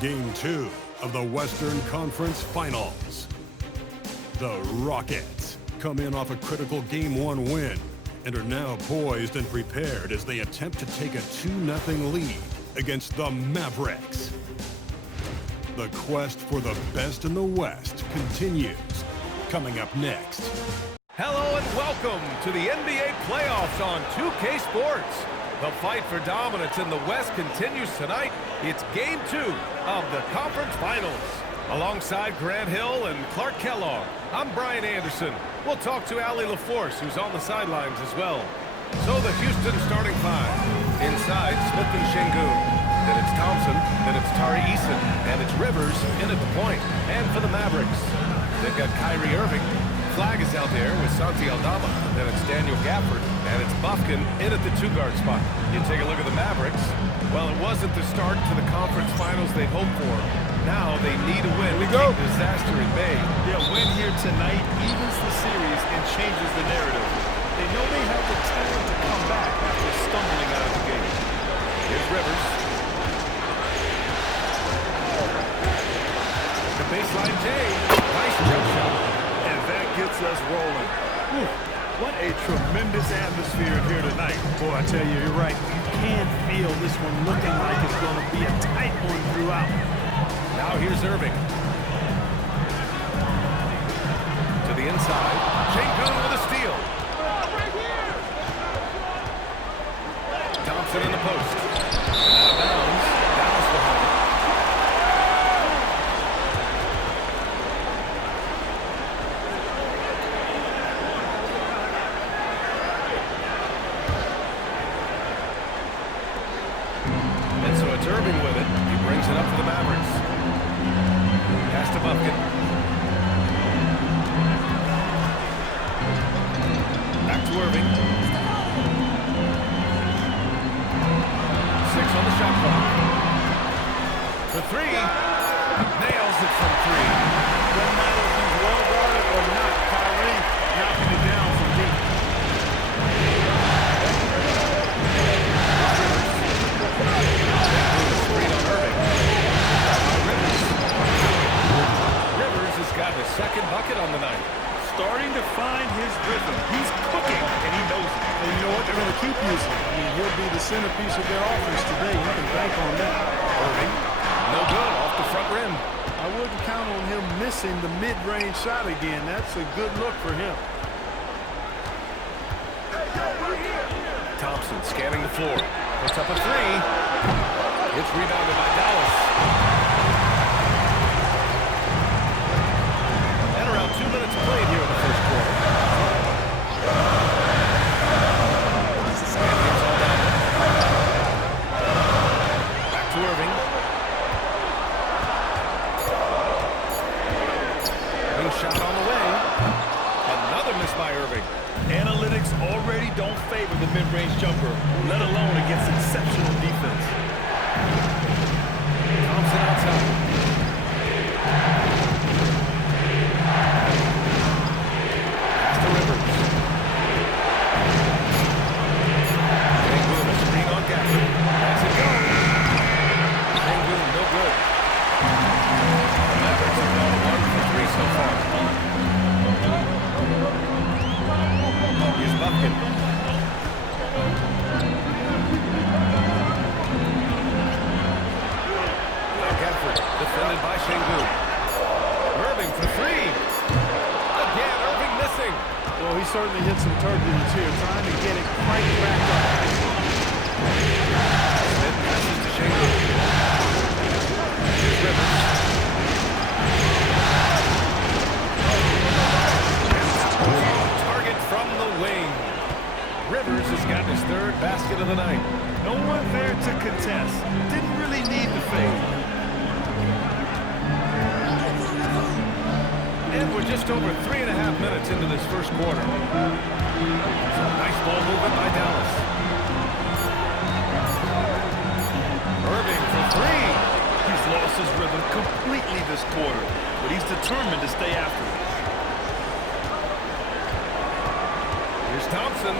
Game 2 of the Western Conference Finals. The Rockets come in off a critical Game 1 win and are now poised and prepared as they attempt to take a 2-0 lead against the Mavericks. The quest for the best in the West continues. Coming up next. Hello and welcome to the NBA playoffs on 2K Sports. The fight for dominance in the West continues tonight. It's Game 2 of the Conference Finals. Alongside Grant Hill and Clark Kellogg, I'm Brian Anderson. We'll talk to Allie LaForce, who's on the sidelines as well. So the Houston starting five. Inside, Smith and Şengün. Then it's Thompson, then it's Tari Eason, and it's Rivers in at the point. And for the Mavericks, they've got Kyrie Irving. Flag is out there with Santi Aldama. Then it's Daniel Gafford, and it's Bufkin in at the two-guard spot. You take a look at the Mavericks. Well, it wasn't the start to the conference finals they hoped for. Now they need a win to keep disaster at bay. Their win here tonight evens the series and changes the narrative. They know they have the talent to come back after stumbling out of the game. Here's Rivers. The baseline J. Nice jump shot. And that gets us rolling. Whew. What a tremendous atmosphere in here tonight. Boy, I tell you, you're right. You can feel this one looking like it's going to be a tight one throughout. Now here's Irving. To the inside. Şengün with a steal. Thompson in the post. Out of bounds. Dallas will have it. And so it's Irving with it. He brings it up for the Mavericks. Pass to Bufkin. Back to Irving. 6 on the shot clock. For three. Nails it from three. No matter if he's well guarded or not, Kyrie knocking it down from deep. Screen on Irving. Rivers has got a second bucket on the night. Starting to find his rhythm. He's cooking, and he knows it. And you know what? They're going to keep using him. I mean, he'll be the centerpiece of their offense today. You can bank on that. Irving, no good, off the front rim. I wouldn't count on him missing the mid-range shot again. That's a good look for him. Thompson scanning the floor. Puts up a three. It's rebounded by Dallas. And around 2 minutes played here in the first quarter. And here's Aldama. Back to Irving. Irving shot on the way. Another miss by Irving. Analytics already don't favor the mid-range jumper, let alone against exceptional defense. Thompson outside. Pass to Rivers. Şengün, a screen on Gafford. That's it go. Şengün, no good. The Mavericks have gone 1 for 3 so far. Here's Bufkin. Now Gafford, defended by Şengün. Irving for three. Again, Irving missing. Well, he certainly hit some turbulence here, trying to get it right back up. Smith passes to Şengün. Here's Rivers. Target from the wing. Rivers has got his third basket of the night. No one there to contest. Didn't really need the fade. And we're just over 3.5 minutes into this first quarter. So nice ball movement by Dallas. Irving for three. He's lost his rhythm completely this quarter, but he's determined to stay after it. Here's Thompson.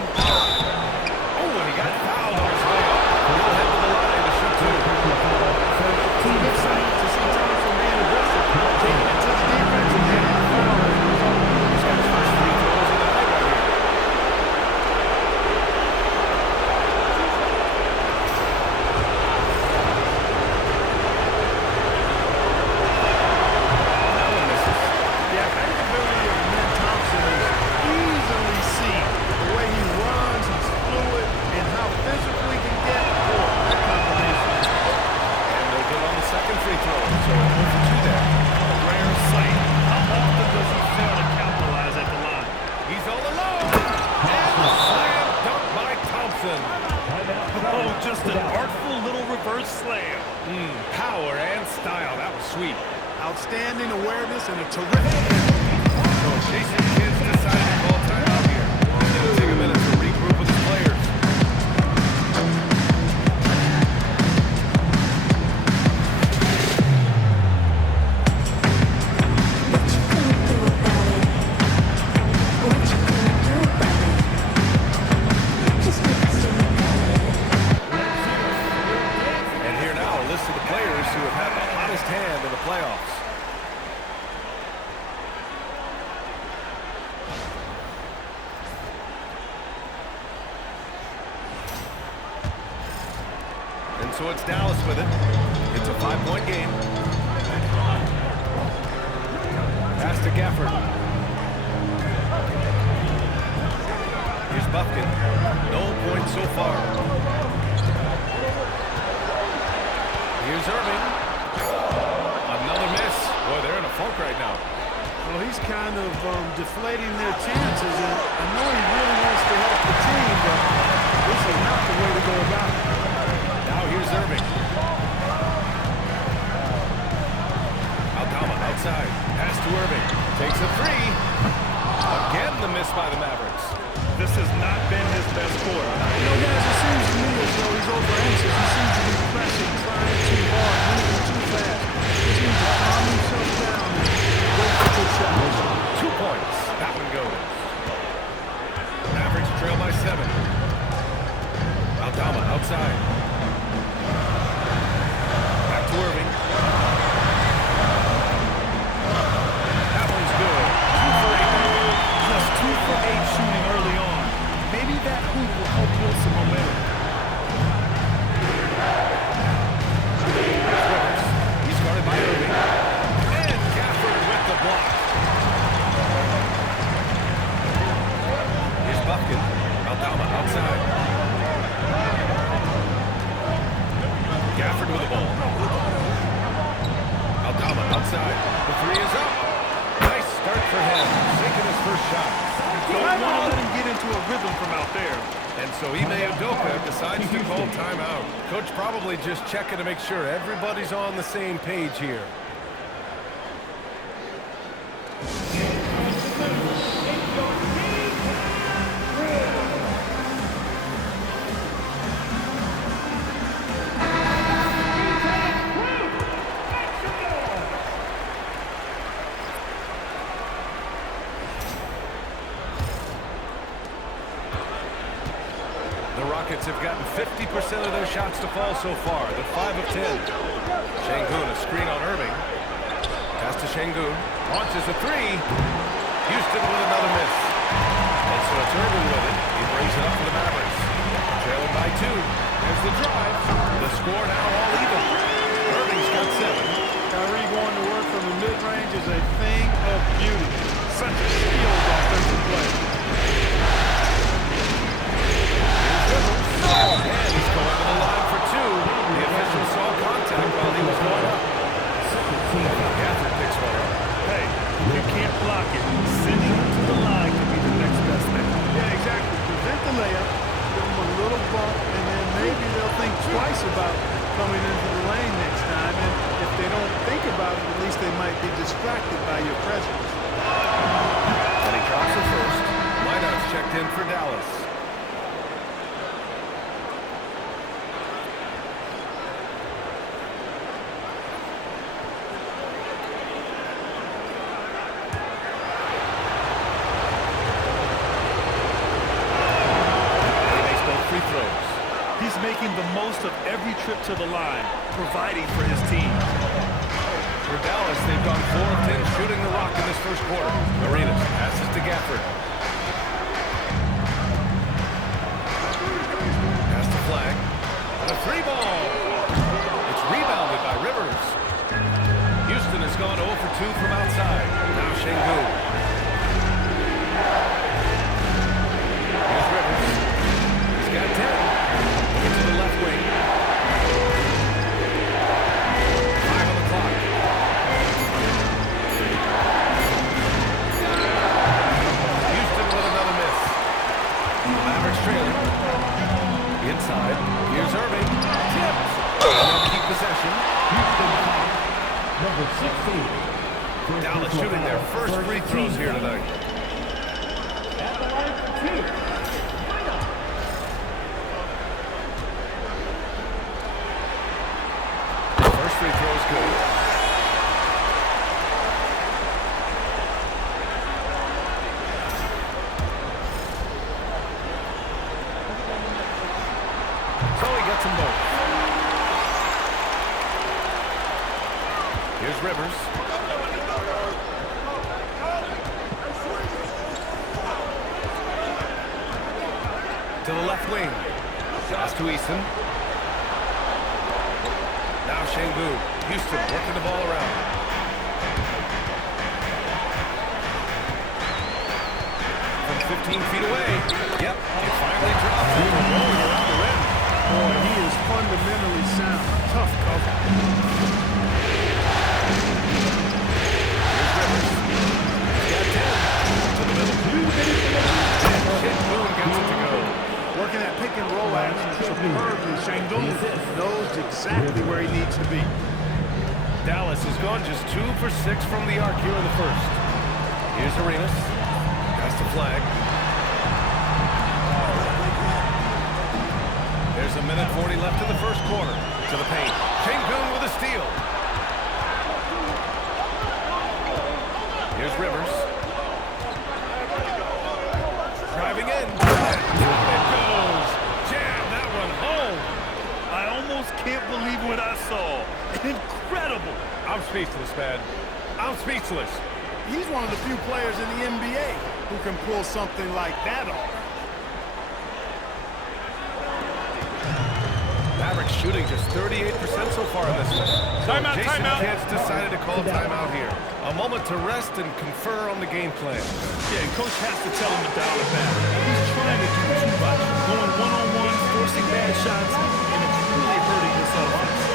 Oh, and he got fouled on his way up. He'll head to the line to shoot two. So, team excited to see sweep. Outstanding awareness and a terrific... So Jason Kidd's decided to call timeout here. He's going to take a minute to regroup with his players. And here now, a list of the players who have had the hottest hand in the playoffs. And so it's Dallas with it. It's a 5-point game. Pass to Gafford. Here's Buffkin. No points so far. Here's Irving. Another miss. Boy, they're in a funk right now. Well, he's kind of deflating their chances, and I know he really wants to help the team, but this is not the way to go about it. Now here's Irving. Aldama outside. Pass to Irving. Takes a three. Again, the miss by the Mavericks. This has not been his best quarter. You know, guys, it seems to me as though he's over-anxious. He seems to be pressing, trying too hard, moving too fast. He seems to calm himself down and wait for good shots. 2 points. That one goes. Mavericks trail by 7. Aldama outside. Back to Irving. That one's good. 2 for 8. Just 2 for 8 shooting early on. Maybe that hoop will help build some momentum. Rivers. He's guarded by Irving. And Gafford with the block. Here's Buffkin. Aldama outside. Gafford with the ball. Aldama outside. The three is up. Nice start for him. Sinking his first shot. Don't want to let him get into a rhythm from out there. And so Ime Udoka decides to call timeout. Coach probably just checking to make sure everybody's on the same page here. The Rockets have gotten 50% of their shots to fall so far. They're 5 of 10. Şengün, a screen on Irving. Pass to Şengün. Launches a three. Houston with another miss. And so it's Irving with it. He brings it up for the Mavericks. Trailing by 2. There's the drive. The score now all even. Irving's got 7. Kyrie going to work from the mid-range is a thing of beauty. Such a skilled offensive play. And he's going to the line for 2. The official saw contact while he was going up. Gafford picks one up. Hey, you can't block it. Sending him to the line can be the next best thing. Yeah, exactly. Prevent the layup, give them a little bump, and then maybe they'll think twice about coming into the lane next time. And if they don't think about it, at least they might be distracted by your presence. And he drops it first. Lineouts checked in for Dallas. He's making the most of every trip to the line, providing for his team. For Dallas, they've gone 4 of 10 shooting the rock in this first quarter. Arenas passes to Gafford. Pass to Flag. And a 3-ball. It's rebounded by Rivers. Houston has gone 0 for 2 from outside. Now Şengün. Here's Rivers. He's got 10. Into the left wing. 5 on the clock. Houston with another miss. The Mavericks trailing. Inside. Here's Irving. Tipped. And they'll keep possession. Number 16. Dallas shooting their first free throws here tonight. At the line for two. First free throw is good. So he gets them both. Here's Rivers. To the left wing. Pass to Easton. Now Şn4. Houston working the ball around. From 15 feet away. Yep, he finally drops it. Rolling around the rim. Boy, he is fundamentally sound. Tough cover. Here's Rivers. He's got 10. To the middle. And Şn4 gets it to go. Working that pick and roll action superbly. Şn4 knows exactly where he needs to be. Dallas has gone just 2 for 6 from the arc here in the first. Here's Arenas. Pass the flag. There's a minute 40 left in the first quarter. To the paint. Şn4 with a steal. Here's Rivers. Driving in. It goes. Jam that one home. I almost can't believe what I saw. Incredible. I'm speechless, man. I'm speechless. He's one of the few players in the NBA who can pull something like that off. Mavericks shooting just 38% so far in this one. So Timeout, Jason timeout. Kidd's decided to call timeout here. A moment to rest and confer on the game plan. Yeah, and Coach has to tell him to dial it back. He's trying to do too much. Going one-on-one, forcing bad shots, and it's really hurting this offense.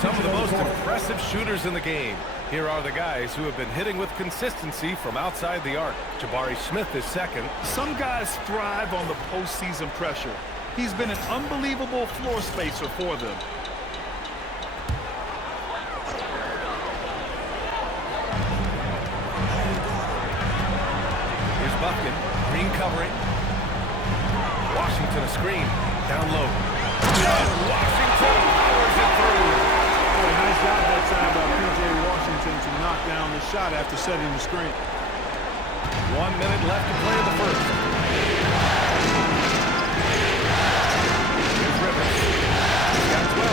Some of the most impressive shooters in the game. Here are the guys who have been hitting with consistency from outside the arc. Jabari Smith is second. Some guys thrive on the postseason pressure. He's been an unbelievable floor spacer for them. Here's Buffkin. Green covering. Washington a screen. Down low. Washington powers it through. Boy, nice job that time by P.J. Washington to knock down the shot after setting the screen. 1 minute left to play in the first. Here's Rivers. He's got 12.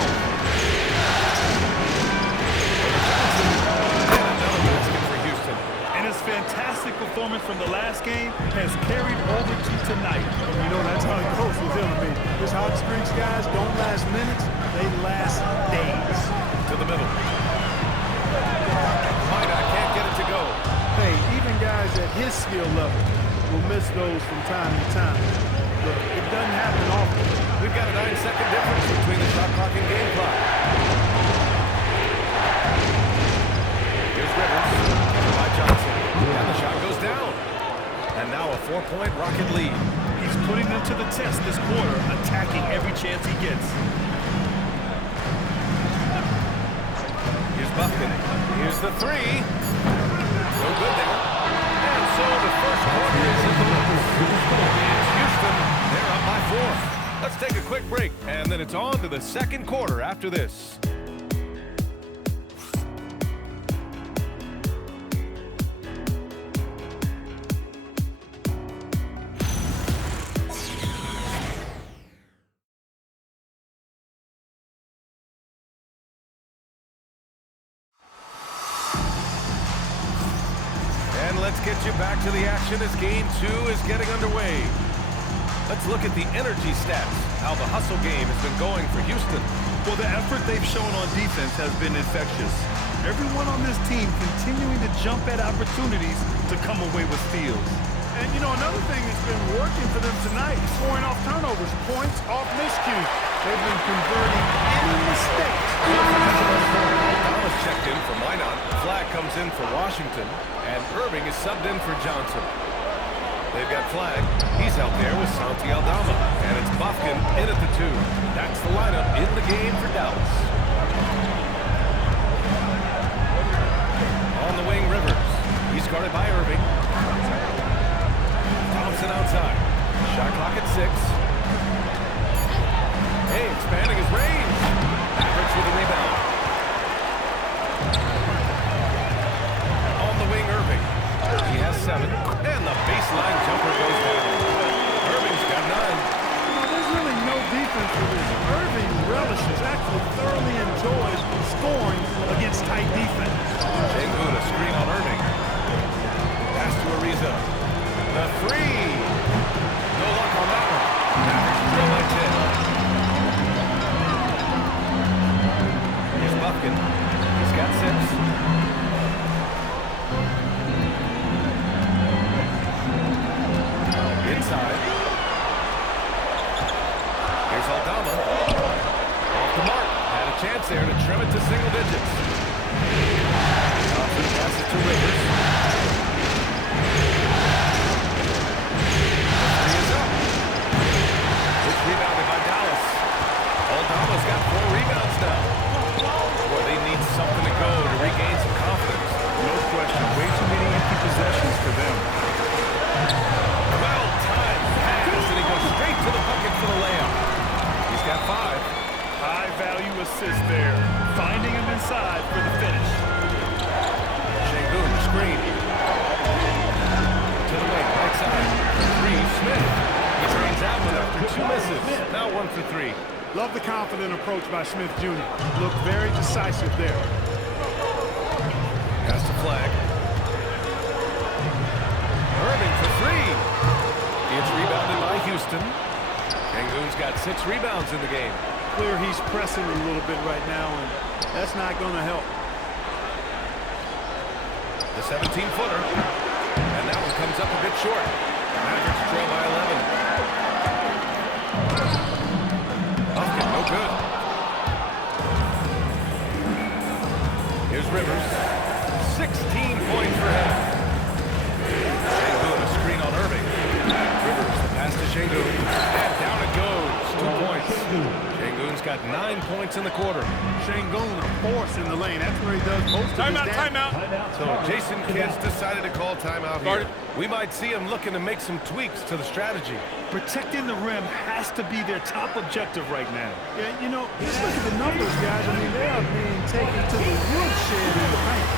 And another basket for Houston. And his fantastic performance from the last game has carried over to tonight. You know, that's how it goes with him. I mean, his hot streaks, guys, don't last minutes. They last days. To the middle. Minot can't get it to go. Hey, even guys at his skill level will miss those from time to time. But it doesn't happen often. We've got a 9-second difference between the shot clock and game clock. Here's Rivers. By Johnson. And the shot goes down. And now a 4-point Rocket lead. He's putting them to the test this quarter, attacking every chance he gets. Here's Buffkin. Here's the three. No good there. And so the first quarter is in the books. It's Houston. They're up by 4. Let's take a quick break, and then it's on to the second quarter after this. get you back to the action as Game 2 is getting underway. Let's look at the energy stats, how the hustle game has been going for Houston. Well, the effort they've shown on defense has been infectious. Everyone on this team continuing to jump at opportunities to come away with steals. And, you know, another thing that's been working for them tonight, scoring off turnovers, points off miscues. They've been converting any mistakes. Thomas checked in for Minot. Flag comes in for Washington, and Irving is subbed in for Johnson. They've got Flag. He's out there with Santi Aldama, and it's Bufkin in at the 2. That's the lineup in the game for Dallas. On the wing, Rivers. He's guarded by Irving. Thompson outside. Shot clock at 6. Hey, expanding his range. Mavericks with a rebound. On the wing, Irving. He has 7. And the baseline jumper goes down. Irving's got 9. You know, there's really no defense for this. Irving relishes, actually thoroughly enjoys scoring against tight defense. Sengun, a screen on Irving. Pass to Ariza. The 3. No luck on that one. Mavericks drill by 10. Here's Bufkin. He's got 6. Inside. Here's Aldama. Off the mark. Had a chance there to trim it to single digits. Thompson passes to Rivers. He is up. It's rebounded by Dallas. Aldama's got 4 rebounds now. Boy, they need something to go to regain some confidence. No question. Way too many empty possessions for them. Well-timed pass, and he goes straight to the bucket for the layup. He's got 5. High-value assist there. Finding him inside for the finish. Sengun, screen. To the wing, right side. 3, Smith. He drains that one after 2 misses. Now 1 for 3. Love the confident approach by Smith Jr. Looked very decisive there. Pass to Flag. Irving for 3. It's rebounded by Houston. Sengun's got 6 rebounds in the game. Clear he's pressing a little bit right now, and that's not going to help. The 17-footer. And that one comes up a bit short. Mavericks trail by 11. Bufkin, no good. Here's Rivers. 16 points for him. Sengun, a screen on Irving. Rivers, the pass to Sengun. And down it goes. 2 points. Sengun's got 9 points in the quarter. Sengun, a force in the lane. That's where he does most of his damage. Timeout. So Jason Kidd's decided to call timeout here. We might see him looking to make some tweaks to the strategy. Protecting the rim has to be their top objective right now. Yeah, you know, just look at the numbers, guys. I mean, they are being taken to the woodshed in the paint.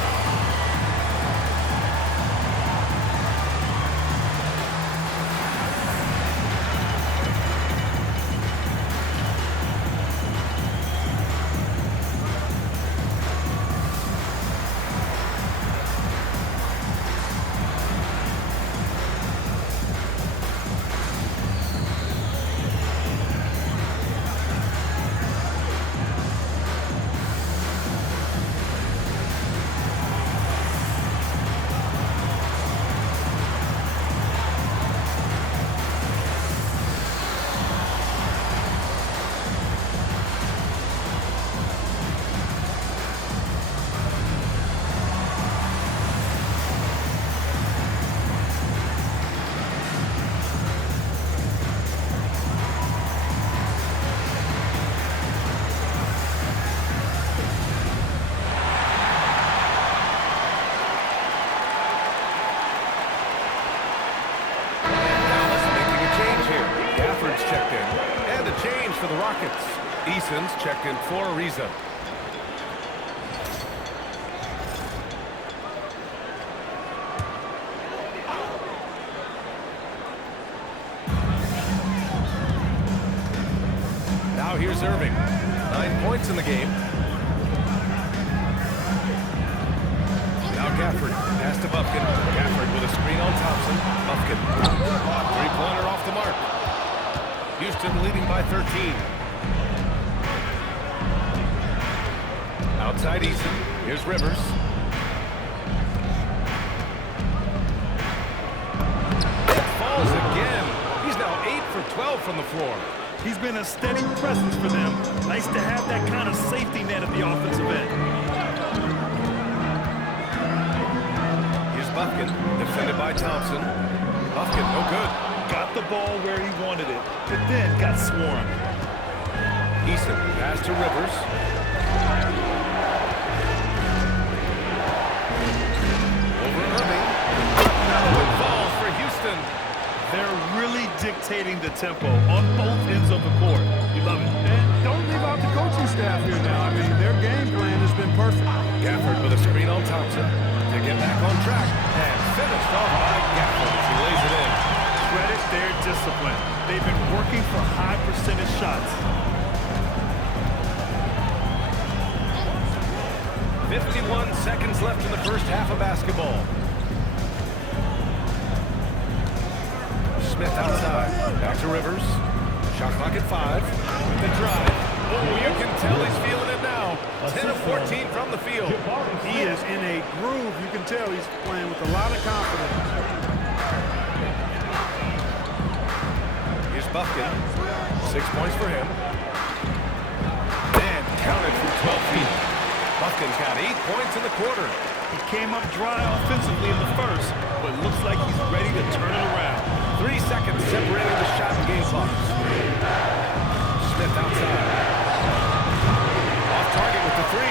Checked in. And a change for the Rockets. Eason's checked in for Ariza. Now here's Irving. 9 points in the game. Now Gafford. Pass to Bufkin. Gafford with a screen on Thompson. Buffkin. Three-pointer off the mark. Houston leading by 13. Outside Eason. Here's Rivers. It falls again. He's now 8 for 12 from the floor. He's been a steady presence for them. Nice to have that kind of safety net at the offensive end. Here's Buffkin, defended by Thompson. Buffkin, no good. Got the ball where he wanted it, but then got swarmed. Eason, pass to Rivers. Over Irving. Oh, it falls for Houston. They're really dictating the tempo on both ends of the court. You love it. And don't leave out the coaching staff here now. I mean, their game plan has been perfect. Gafford with a screen on Thompson to get back on track. And finished off by Gafford as he lays it in. Credit their discipline. They've been working for high percentage shots. 51 seconds left in the first half of basketball. Smith outside. Back to Rivers. Shot clock at 5. The drive. Oh, you can tell he's feeling it now. 10 of 14 from the field. He is in a groove. You can tell he's playing with a lot of confidence. Here's Buffkin. 6 points for him. And counted from 12 feet. Buffkin's got 8 points in the quarter. He came up dry offensively in the first, but looks like he's ready to turn it around. 3 seconds separating the shot and game clocks. Smith outside. Off target with the 3.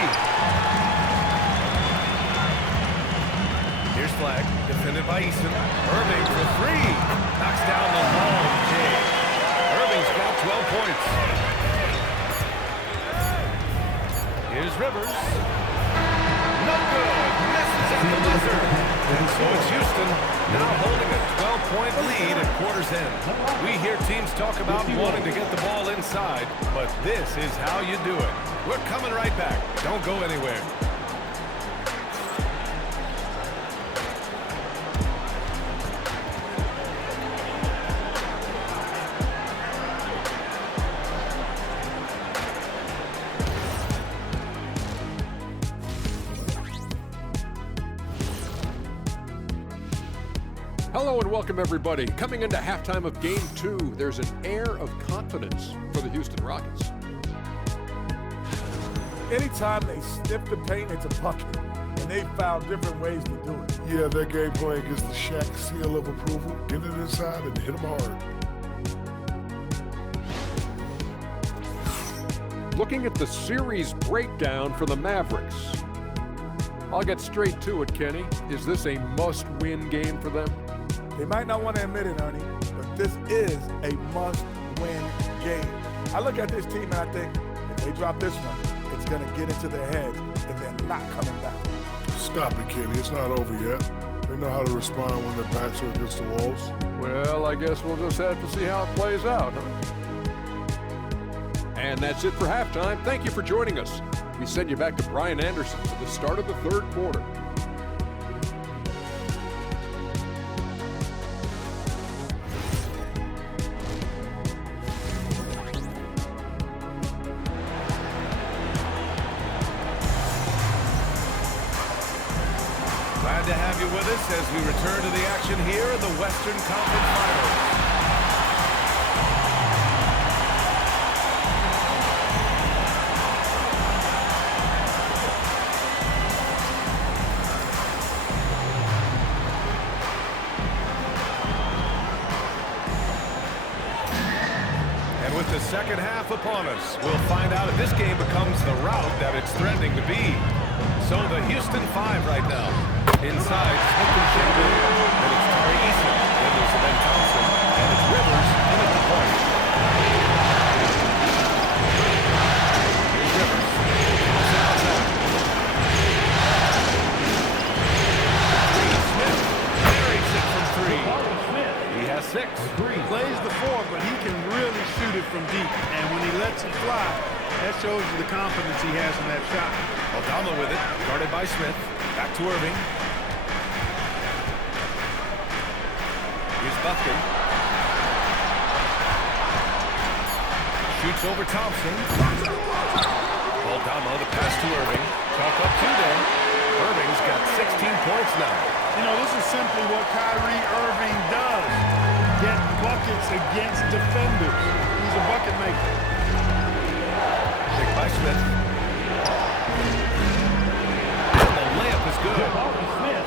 Here's Flag, defended by Eason. Irving for 3. Knocks down the long J. Irving's got 12 points. Here's Rivers. No good. Misses at the buzzer. And so it's Houston now holding a 12-point lead at quarter's end. We hear teams talk about wanting to get the ball inside, but this is how you do it. We're coming right back. Don't go anywhere. Hello and welcome everybody. Coming into halftime of Game 2, there's an air of confidence for the Houston Rockets. Anytime they sniff the paint, it's a bucket, and they found different ways to do it. Yeah, their game plan gets the Shaq seal of approval. Get it inside and hit them hard. Looking at the series breakdown for the Mavericks. I'll get straight to it, Kenny. Is this a must-win game for them? They might not want to admit it, Ernie, but this is a must-win game. I look at this team and I think, if they drop this one, it's going to get into their heads and they're not coming back. Stop it, Kenny. It's not over yet. They know how to respond when their backs are against the walls. Well, I guess we'll just have to see how it plays out, huh? And that's it for halftime. Thank you for joining us. We send you back to Brian Anderson for the start of the third quarter. Glad to have you with us as we return to the action here in the Western Conference Finals. And with the second half upon us, we'll find out if this game becomes the route that it's threatening to be. So the Houston 5 right now. Inside, Smith and Shingle, and it's Tari Eason, then there's Ben Thompson, and it's Rivers in at the point. Here's Rivers. Outside. Smith buries it from 3. He has 6. Plays the 4, but he can really shoot it from deep. And when he lets it fly, that shows you the confidence he has in that shot. Aldama with it, guarded by Smith. Back to Irving. Buffkin. Shoots over Thompson. Aldama, the pass to Irving. Chalk up 2 there. Irving's got 16 points now. You know, this is simply what Kyrie Irving does. Get buckets against defenders. He's a bucket maker. Pick by Smith. And the layup is good.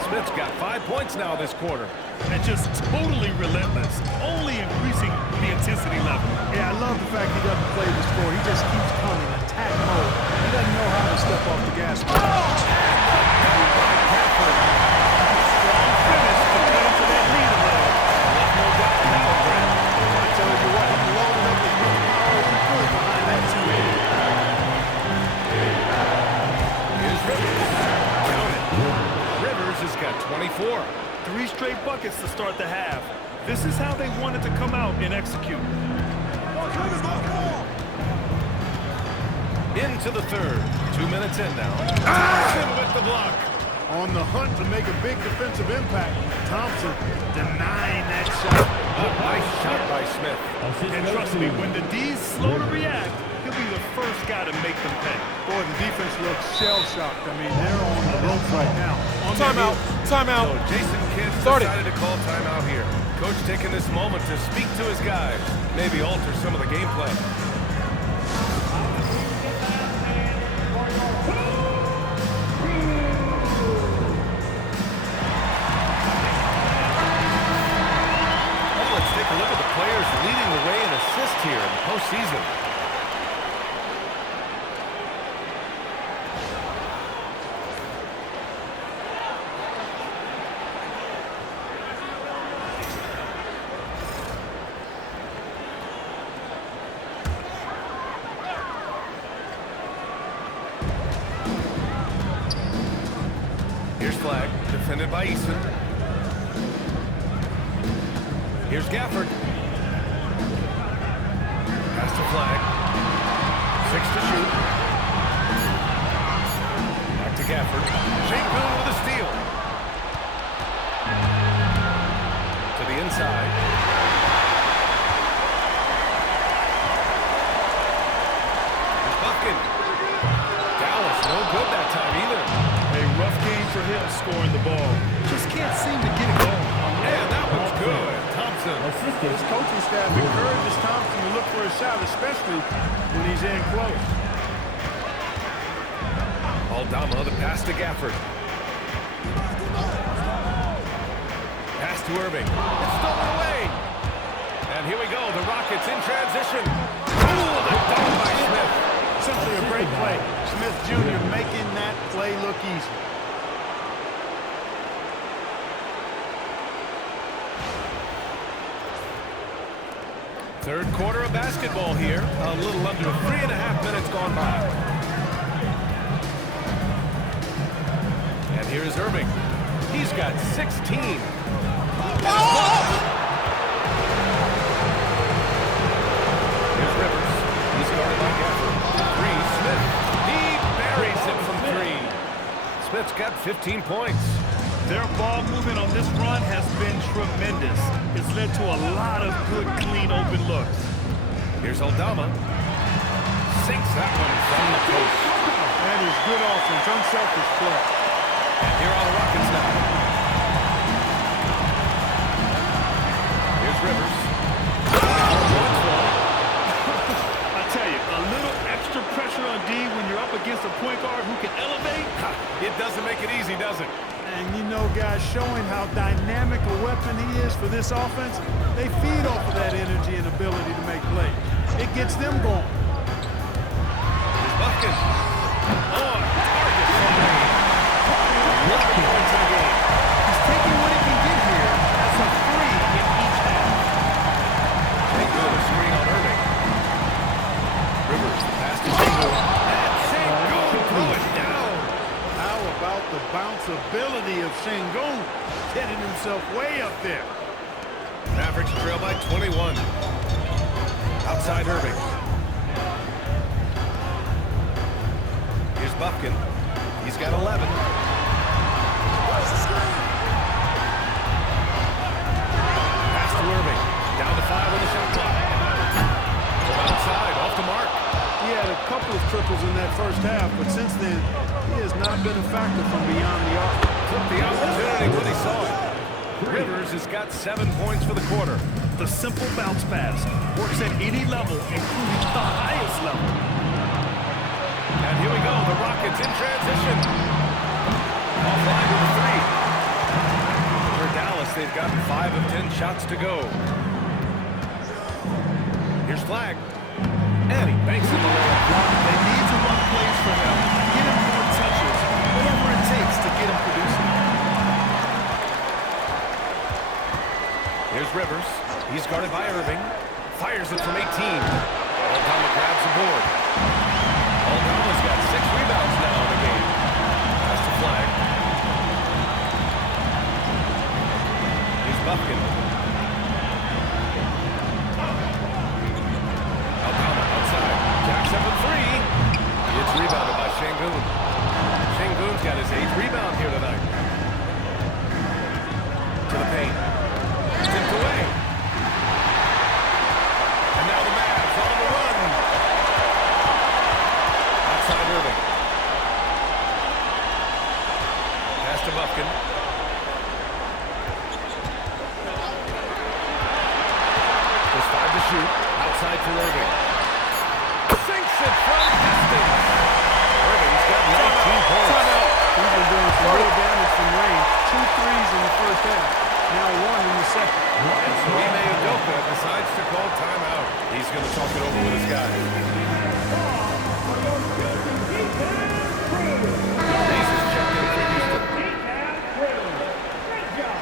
Smith's got 5 points now this quarter. And just totally relentless, only increasing the intensity level. Yeah, I love the fact he doesn't play the score. He just keeps coming, attack mode. He doesn't know how to step off the gas. Strong finish to cut into that lead a little. No doubt now, Brent. I tell you what, he loaded up as much power as he could behind that two-hand. Here's Rivers. Count it. Rivers has got 24. 3 straight buckets to start the half. This is how they wanted to come out and execute. Into the third. 2 minutes in now. Thompson with the block. On the hunt to make a big defensive impact, Thompson denying that shot. A nice shot by Smith. And trust me, when the D's slow to react, he'll be the first guy to make them pay. Boy, the defense looks shell-shocked. I mean, they're on the ropes right now. Timeout. Timeout. So Jason Kidd decided to call timeout here. Coach taking this moment to speak to his guys, maybe alter some of the game plan. Well, let's take a look at the players leading the way in assists here in the postseason. Here's Flag, defended by Easton. Here's Gafford. Pass to Flag. 6 to shoot. Back to Gafford. Şengün with a steal. To the inside. Here's Buffkin. Dallas, no good that time either. A rough game for him scoring the ball. Just can't seem to get it going. Man, that one's good. Thompson. His coaching staff encourages Thompson to look for a shot, especially when he's in close. Aldama, the pass to Gafford. Pass to Irving. It's stolen away. And here we go. The Rockets in transition. Oh, the dunk by Smith. Simply a great play. Smith Jr. making that play look easy. Third quarter of basketball here. A little under 3.5 minutes gone by. And here's Irving. He's got 16. Here's Rivers. He's guarded by Gafford. 3, Smith. He buries it from 3. Smith's got 15 points. Their ball movement on this run has been tremendous. It's led to a lot of good, clean, open looks. Here's Aldama. Sinks that one from the post. That is good offense, unselfish play. And here are the Rockets now. Here's Rivers. I tell you, a little extra pressure on D when you're up against a point guard who can elevate. It doesn't make it easy, does it? And you know, guys, showing how dynamic a weapon he is for this offense, they feed off of that energy and ability to make plays. It gets them going. Here's Buffkin. On target. 11 points in the game. He's taking what he can get here. That's a 3 in each half. They go to screen on Irving. Rivers, the pass to Şengün. And Şengün throw it down. How about the bounceability of Şengün, getting himself way up there. Mavericks trail by 21. Outside Irving. Here's Buffkin. He's got 11. Pass to to Irving. Down to 5 on the shot clock. From outside, off the mark. He had a couple of triples in that first half, but since then, he has not been a factor from beyond the arc. Took the opportunity when he saw it. Rivers has got 7 points for the quarter. The simple bounce pass works at any level, including the highest level. And here we go, the Rockets in transition. Offline with a 3. For Dallas, they've got 5 of 10 shots to go. Here's Flag. And he banks in the layup. They need to run plays for him, get him more touches, whatever it takes to get him producing. Here's Rivers. He's guarded by Irving. Fires it from 18. Aldama grabs the board. Aldama's got 6 rebounds now in the game. That's the Flag. Here's Buffkin. Aldama outside. Jacks up a 3. It's rebounded by Şn4. Şn4's got his 8th rebound here tonight. To the paint. Tipped away. And now the Mavs on the run. Outside Irving. Pass to Buffkin. Just 5 to shoot. Outside to Irving. Sinks it from distance. Irving's got 19 points. He's been doing some real damage from range. 2 threes in the first half. Now 1 in the second. And so Ime Udoka decides to call timeout. He's going to talk it over with his guys. Reese is checked in for Houston. Great job.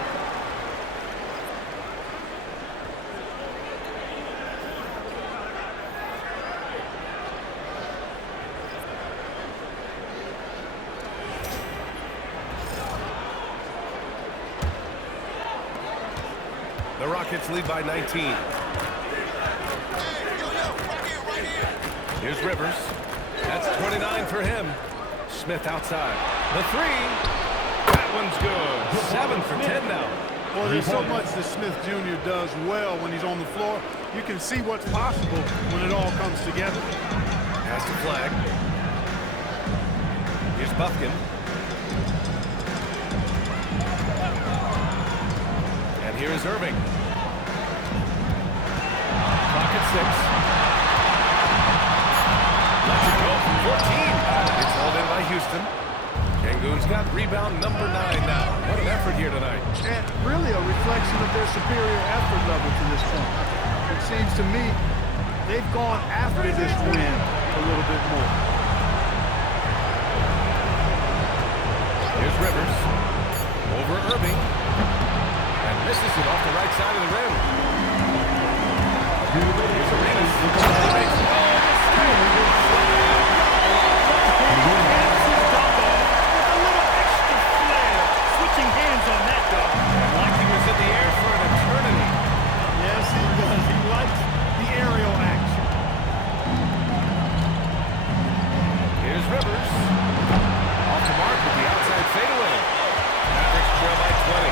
The Rockets lead by 19. Here's Rivers. That's 29 for him. Smith outside. The 3. That one's good. 7 for 10 now. Well, there's so much that Smith Jr. does well when he's on the floor. You can see what's possible when it all comes together. Pass to Flag. Here's Buffkin. And here is Irving. Clock at 6. Lets it go from 14. It's held in by Houston. Şn4's got rebound number 9 now. What an effort here tonight. And really a reflection of their superior effort level to this point. It seems to me they've gone after this win a little bit more. Here's Rivers. Over Irving. And misses it off the right side of the rim. Here's Arenas. He makes it. Like he was in the air for an eternity. Yes, he does. He likes the aerial action. Here's Rivers. Off the mark with the outside fadeaway. Mavericks trail by 20.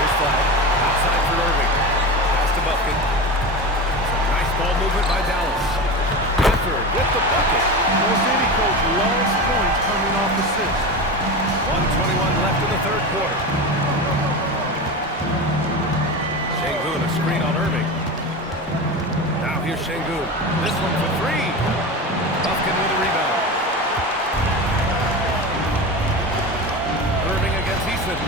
Here's Flag. Outside for Irving. Pass to Buffkin. Some nice ball movement by Dallas. Gifford with the bucket. Most any coach loves points coming off assists. 1:21 left in the third quarter. Şn4 a screen on Irving. Now here's Şn4. This one for 3. Buffkin with a rebound. Irving against Easton.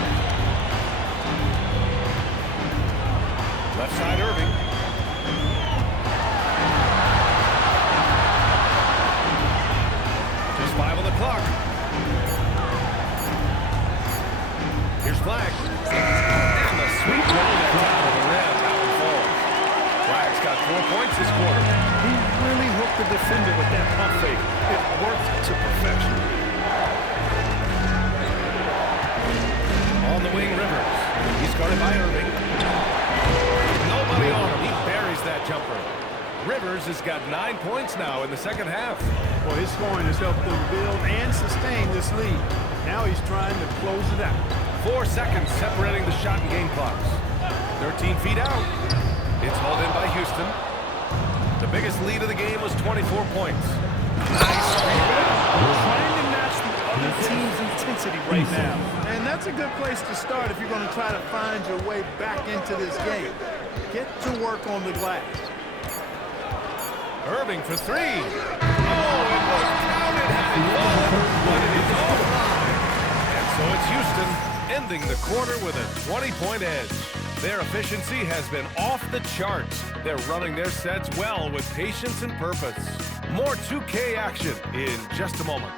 Left side Irving. Just 5 on the clock. Here's Flag. And the sweep roll that top of the rim. Out and falls. Flag's got 4 points this quarter. He really hooked the defender with that pump fake. It worked to perfection. On the wing, Rivers. He's guarded by Irving. Nobody on him. He buries that jumper. Rivers has got 9 points now in the second half. Well, his scoring has helped them build and sustain this lead. Now he's trying to close it out. 4 seconds separating the shot and game clocks. 13 feet out. It's hauled in by Houston. The biggest lead of the game was 24 points. Nice rebound. Trying to match the other team's intensity right now. And that's a good place to start if you're going to try to find your way back into this game. Get to work on the glass. Irving for 3. Oh, it was counted had it fallen, but it is offline. And so it's Houston ending the quarter with a 20-point edge. Their efficiency has been off the charts. They're running their sets well with patience and purpose. More 2K action in just a moment.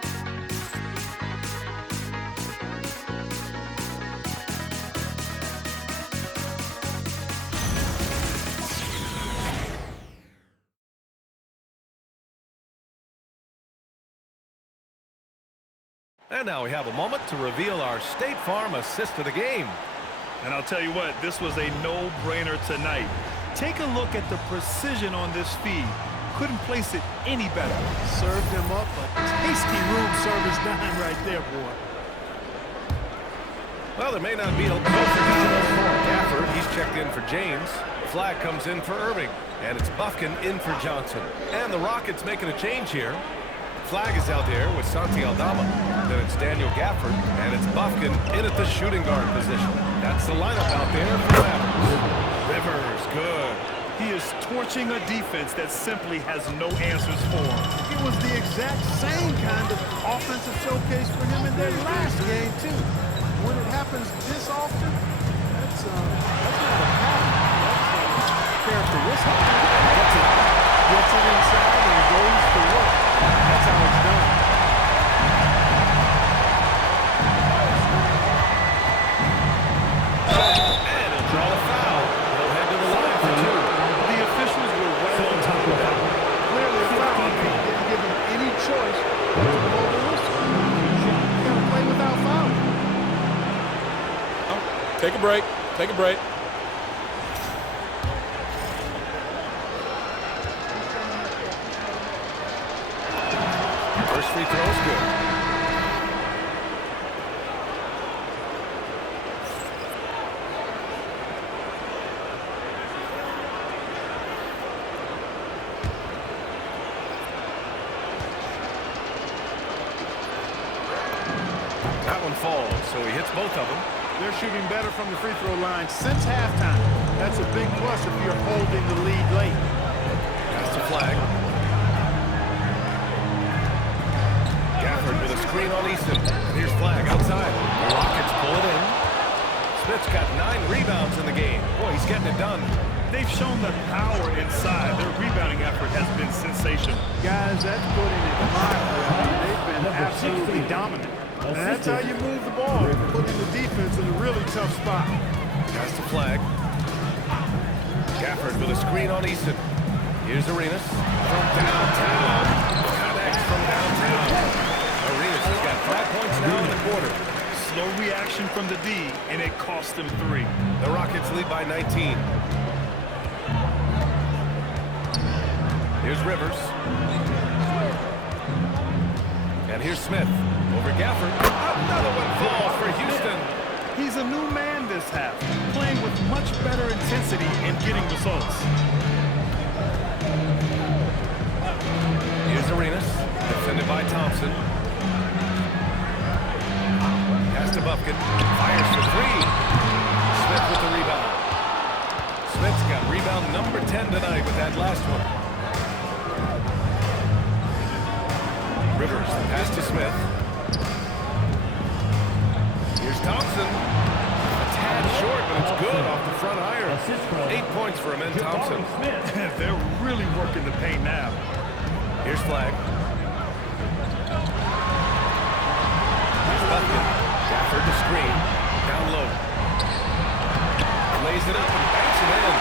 And now we have a moment to reveal our State Farm assist of the game. And I'll tell you what, this was a no-brainer tonight. Take a look at the precision on this feed. Couldn't place it any better. Served him up a tasty room service dime right there, boy. Well, there may not be a Gafford, he's checked in for James. Flag comes in for Irving, and it's Buffkin in for Johnson. And the Rockets making a change here. Flag is out there with Santi Aldama. Then it's Daniel Gafford, and it's Buffkin in at the shooting guard position. That's the lineup out there for Mavericks. Rivers, good. He is torching a defense that simply has no answers for him. It was the exact same kind of offensive showcase for him in their last game, too. When it happens this often, that's not a pattern. That's a characteristic. Gets it inside and goes to work. That's how it's done. And he'll draw the foul. He'll head to the line for 2. The officials were well on top of that. Clearly a foul. Didn't give him any choice but to blow the whistle. You gotta play without fouling. Take a break. Take a break. First free throw is good. That one falls, so he hits both of them. They're shooting better from the free throw line since halftime. That's a big plus if you're holding the lead late. That's the flag. Gafford with a screen on Easton. And here's Flag outside. The Rockets pull it in. Smith's got 9 rebounds in the game. Boy, he's getting it done. They've shown the power inside. Their rebounding effort has been sensational. Guys, that's putting it mildly. I mean, they've been absolutely dominant. And that's how you move the ball, putting the defense in a really tough spot. That's the Flag. Gafford with a screen on Easton. Here's Arenas from downtown. Connects from downtown. Arenas has got 5 points now in the quarter. Slow reaction from the D, and it cost them 3. The Rockets lead by 19. Here's Rivers. And here's Smith. Over Gafford. Another one falls for Houston. He's a new man this half, playing with much better intensity and getting results. Here's Arenas. Defended by Thompson. Pass to Buffkin. Fires for 3. Smith with the rebound. Smith's got rebound number 10 tonight with that last one. Rivers, the pass to Smith. Here's Thompson. A tad short, but it's good off the front iron. 8 points for him and Thompson. They're really working the paint now. Here's Flag. Here's Buffkin. Gafford the screen. Down low. Lays it up and banks it in.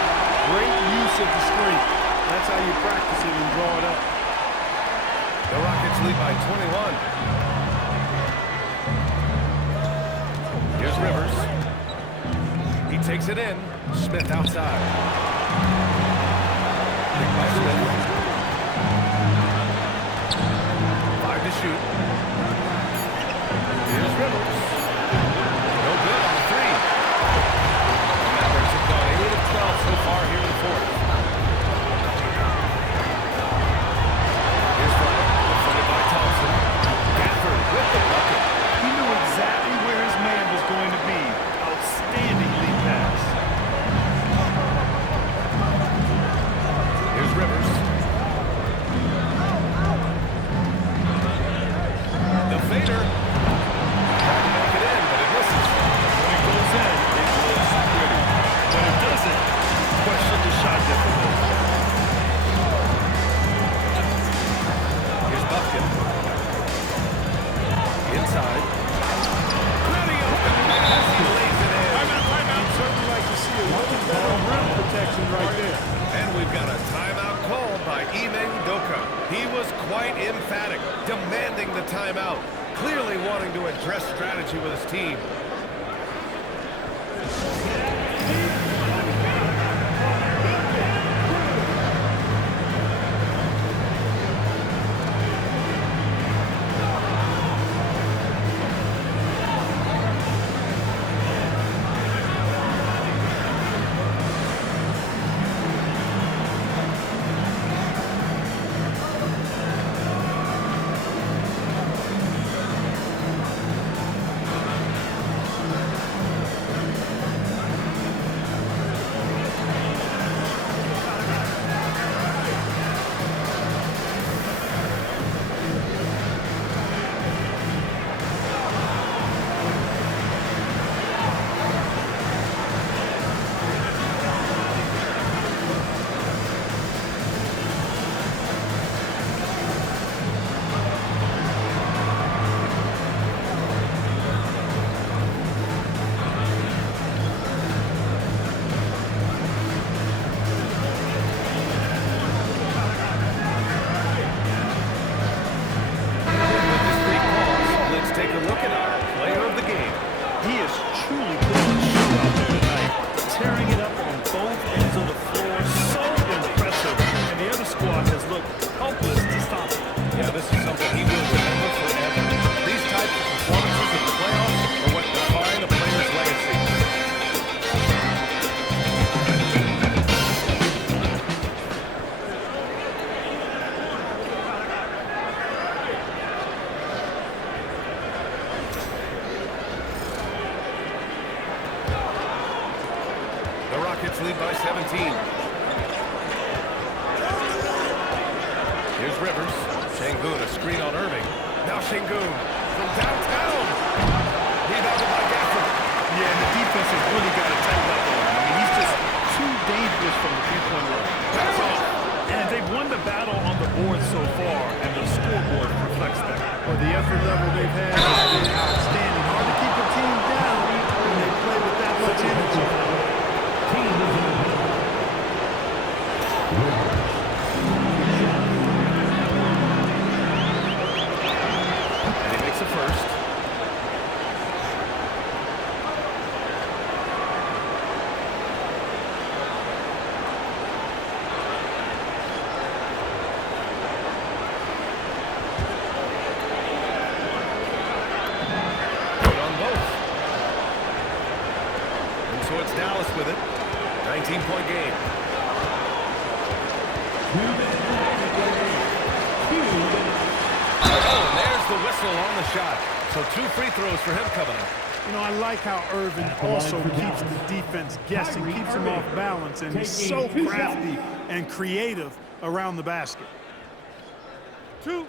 Great use of the screen. That's how you practice it and draw it up. The Rockets lead by 21. Here's Rivers. He takes it in. Smith outside. Picked by Smith. 5 to shoot. Here's Rivers. No good on the quite emphatic, demanding the timeout, clearly wanting to address strategy with his team. Lead by 17. Here's Rivers. Şn4 a screen on Irving. Now Şn4 from downtown. Rebounded by Gafford. Yeah, and the defense has really got to tighten up on him. I mean, he's just too dangerous from the three-point line. That's off. And they've won the battle on the board so far, and the scoreboard reflects that. Well, the effort level they've had has been outstanding. Hard to keep a team down when they play with that much energy. And he makes a first. Good on both. And so it's Dallas with it. 19-point game. Oh, and there's the whistle on the shot. So 2 free throws for him coming up. You know, I like how Irvin also keeps the defense guessing, keeps them off balance, and he's so crafty and creative around the basket. 2.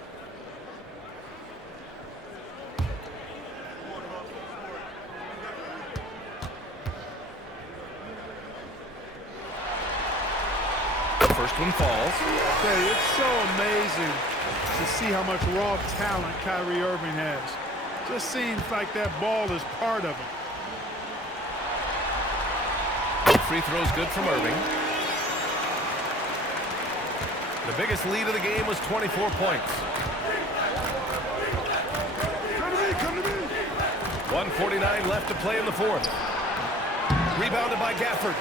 First one falls. Hey, it's so amazing to see how much raw talent Kyrie Irving has. Just seems like that ball is part of it. Free throw's good from Irving. The biggest lead of the game was 24 points. 1:49 left to play in the fourth. Rebounded by Gafford.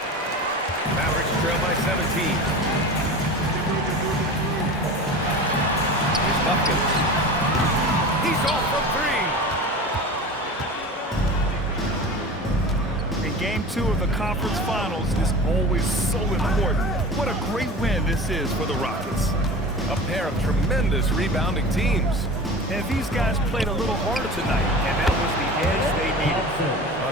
Mavericks trail by 17. Here's Buckins. He's off from 3. In Game 2 of the conference finals is always so important. What a great win this is for the Rockets. A pair of tremendous rebounding teams. And these guys played a little harder tonight, and that was the edge they needed.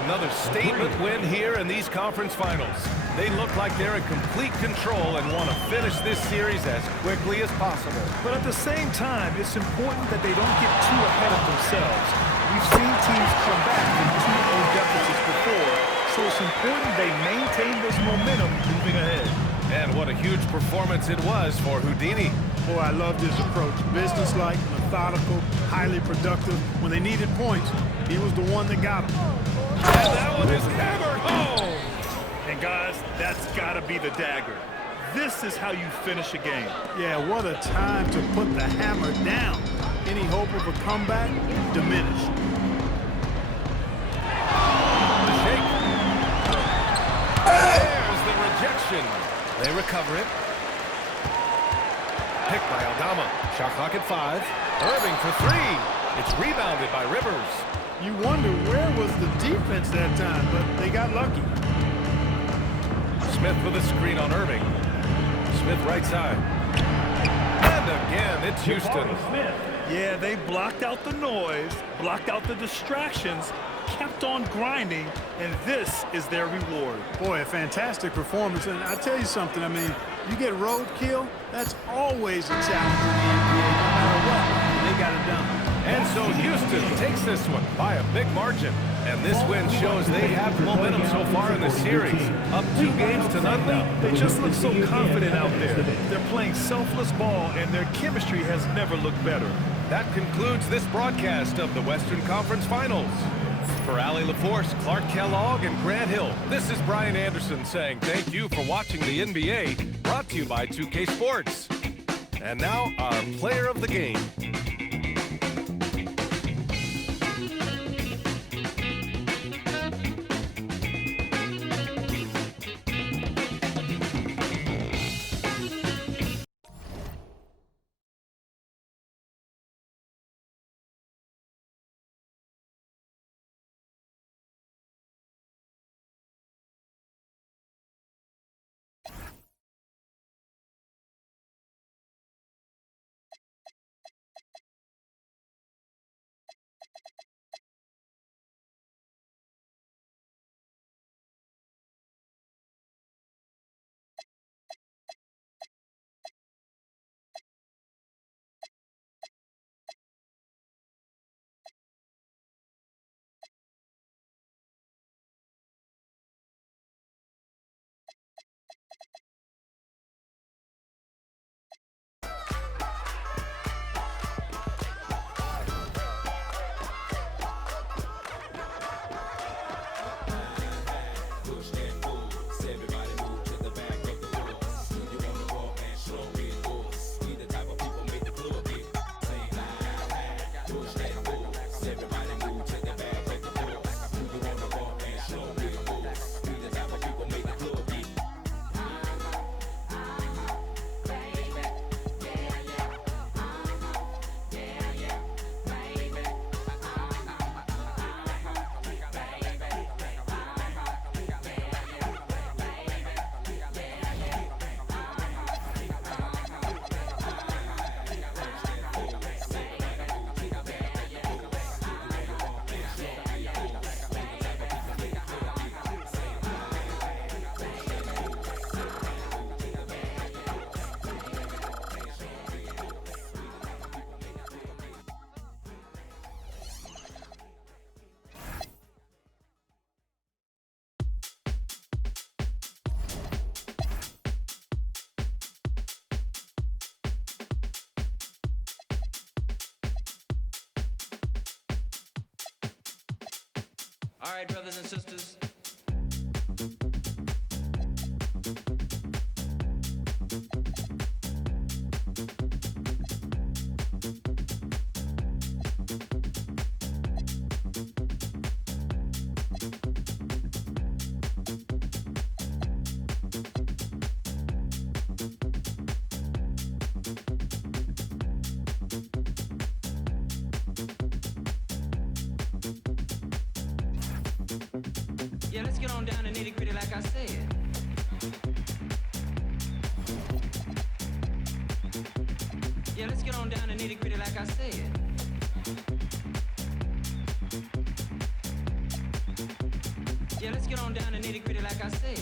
Another statement win here in these conference finals. They look like they're in complete control and want to finish this series as quickly as possible. But at the same time, it's important that they don't get too ahead of themselves. We've seen teams come back from 2-0 deficits before, so it's important they maintain this momentum moving ahead. And what a huge performance it was for Houdini. Boy, I loved his approach. Businesslike, methodical, highly productive. When they needed points, he was the one that got them. And that one is hammered home. And guys, that's got to be the dagger. This is how you finish a game. Yeah, what a time to put the hammer down. Any hope of a comeback diminished. The shake. There's the rejection. They recover it. Picked by Aldama. Shot clock at 5. Irving for 3. It's rebounded by Rivers. You wonder where was the defense that time, but they got lucky. Smith with a screen on Irving. Smith right side. And again, it's Houston. Yeah, they blocked out the noise, blocked out the distractions, kept on grinding, and this is their reward. Boy, a fantastic performance. And I tell you something, I mean, you get roadkill, that's always a challenge in the NBA. No matter what, they got it done. And so Houston takes this one by a big margin. And this win shows they have momentum so far in the series. Up 2 games to none now. They just look so confident out there. They're playing selfless ball, and their chemistry has never looked better. That concludes this broadcast of the Western Conference Finals. For Allie LaForce, Clark Kellogg, and Grant Hill, this is Brian Anderson saying thank you for watching the NBA, brought to you by 2K Sports. And now, our player of the game. All right, brothers and sisters. Yeah, let's get on down to nitty-gritty like I said. Yeah, let's get on down to nitty-gritty like I said. Yeah, let's get on down to nitty-gritty like I said.